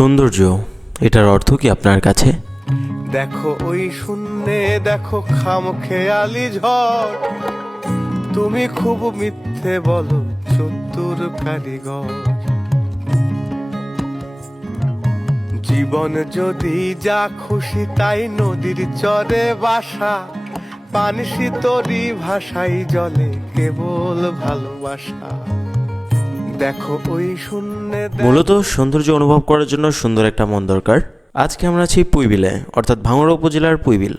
সৌন্দর্য, এটার অর্থ কি আপনার কাছে? দেখো ওই শূন্যে, দেখো খামখেয়ালি ঝড়, তুমি খুব মিথ্যে বলো চতুর কারিগর। জীবন যদি যা খুশি তাই নদীর চরে বাসা, পানসি তরি ভাষাই জলে কেবল ভালোবাসা। দেখো ওই শূন্যে। মূলত সৌন্দর্য অনুভব করার জন্য সুন্দর একটা মন দরকার। আজকে আমরা আছি পুইবিলে, অর্থাৎ ভাঙড়া উপজেলার পুইবিল।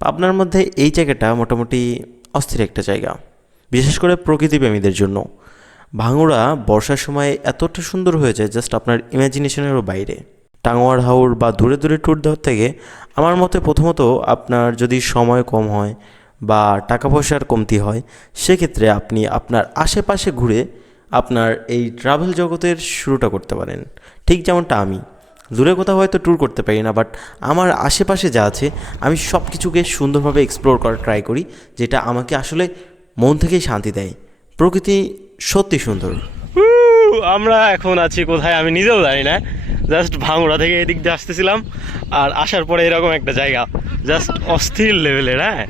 পাবনার মধ্যে এই জায়গাটা মোটামুটি অস্থির একটা জায়গা, বিশেষ করে প্রকৃতিপ্রেমীদের জন্য। ভাঙড়া বর্ষার সময় এতটা সুন্দর হয়ে যায়, জাস্ট আপনার ইমাজিনেশনেরও বাইরে। টাঙ্গুয়ার হাওর বা দূরে দূরে ট্যুর দেওয়ার থেকে আমার মতে প্রথমত আপনার যদি সময় কম হয় বা টাকা পয়সার কমতি হয়, সেক্ষেত্রে আপনি আপনার আশেপাশে ঘুরে আপনার এই ট্রাভেল জগতের শুরুটা করতে পারেন। ঠিক যেমনটা আমি দূরে কোথাও হয়তো ট্যুর করতে পারি না, বাট আমার আশেপাশে যা আছে আমি সব কিছুকে সুন্দরভাবে এক্সপ্লোর করার ট্রাই করি, যেটা আমাকে আসলে মন থেকেই শান্তি দেয়। প্রকৃতি সত্যি সুন্দর। আমরা এখন আছি কোথায় আমি নিজেও জানি না। জাস্ট ভাঙড়া থেকে এদিক দিয়ে আসতেছিলাম, আর আসার পরে এরকম একটা জায়গা জাস্ট অস্থির লেভেলের। হ্যাঁ,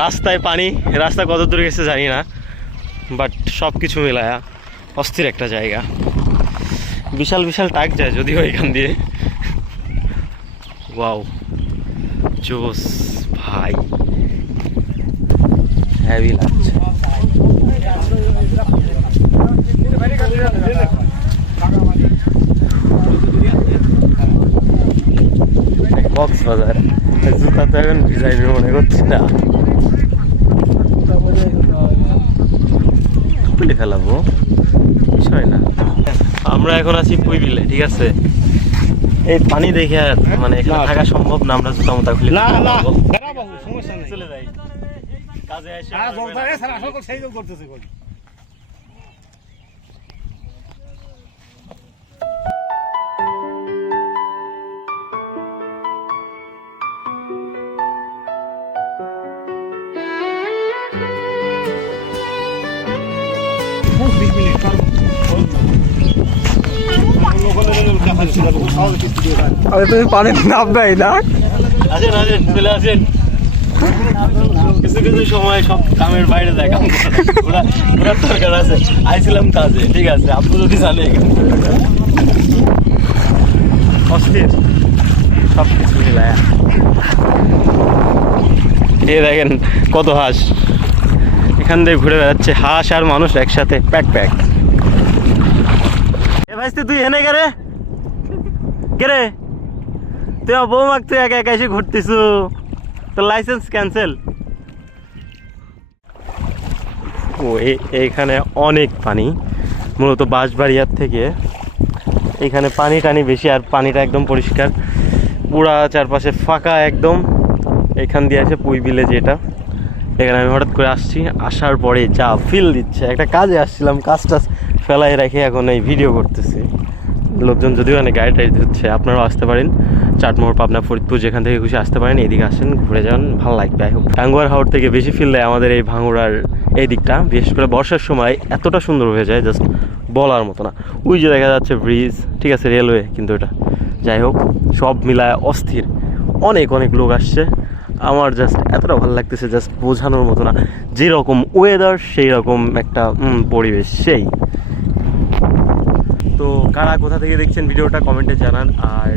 রাস্তায় পানি, রাস্তা কত দূর গেছে জানি না, বাট সব কিছু মিলায়া অস্থির একটা জায়গা। বিশাল বিশাল টাক যায় যদিও এখান দিয়ে। ওয়াও, জোস ভাই, হেভি লাগছে। কক্সবাজার জুতা তো এখন ভিজাইবে মনে করছি না, খুলে ফেলাবো, বিষয় না। আমরা এখন আছি পুইবিলে, ঠিক আছে। এই পানি দেখে আর মানে এখানে থাকা সম্ভব না, আমরা জুতা মুতা খুলে চলে যাই কাজে এসে। তুমি পানি নামবে না? আসেন আসেন, চলে আসেন। কিছু কিছু সময় সব কামের বাইরে যায়, কাম ওরা দরকার আছে। আইছিলাম কাজে, ঠিক আছে, আপনি যদি জানে অস্থির সব কিছু মিলায়। এ দেখেন কত হাঁস এখান দিয়ে ঘুরে বেড়াচ্ছে, হাঁস আর মানুষ একসাথে প্যাক প্যাক। এ ভাই তুই এনে গেরে কে তুই বৌমাক তুই একা একা এসে ঘুরতেছ, তোর লাইসেন্স ক্যান্সেল। ও এইখানে অনেক পানি, মূলত বাঁশবাড়িয়ার থেকে এখানে পানি টানি বেশি, আর পানিটা একদম পরিষ্কার, পুরা চারপাশে ফাঁকা একদম। এখান দিয়ে আসে পুইবিলে, যেটা এখানে আমি হঠাৎ করে আসছি, আসার পরে যা ফিল দিচ্ছে। একটা কাজে আসছিলাম, কাজটা ফেলাই রেখে এখন এই ভিডিও করতেছি। লোকজন যদিও এখানে গাড়ি টাইড দিচ্ছে, আপনারাও আসতে পারেন। চাটমোহর, পাবনা, ফরিদপুর, যেখান থেকে খুশি আসতে পারেন। এদিকে আসেন, ঘুরে যান, ভালো লাগবে। আই হোপ টাঙ্গুয়ার হাওর থেকে বেশি ফিল দেয় আমাদের এই ভাঙড়ার এই দিকটা, বিশেষ করে বর্ষার সময় এতটা সুন্দর হয়ে যায়, জাস্ট বলার মতো না। ওই যে দেখা যাচ্ছে ব্রিজ, ঠিক আছে, রেলওয়ে, কিন্তু এটা যাই হোক সব মিলায় অস্থির। অনেক অনেক লোক আসছে, আমার জাস্ট এতটা ভালো লাগতেছে, জাস্ট বোঝানোর মতো না। যেরকম ওয়েদার সেই রকম একটা পরিবেশ। সেই তো কারা কোথা থেকে দেখছেন ভিডিওটা কমেন্টে জানান, আর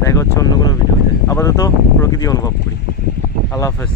দেখা হচ্ছে অন্য কোনো ভিডিওতে। আপাতত প্রকৃতি অনুভব করি। আল্লাহ হাফেজ।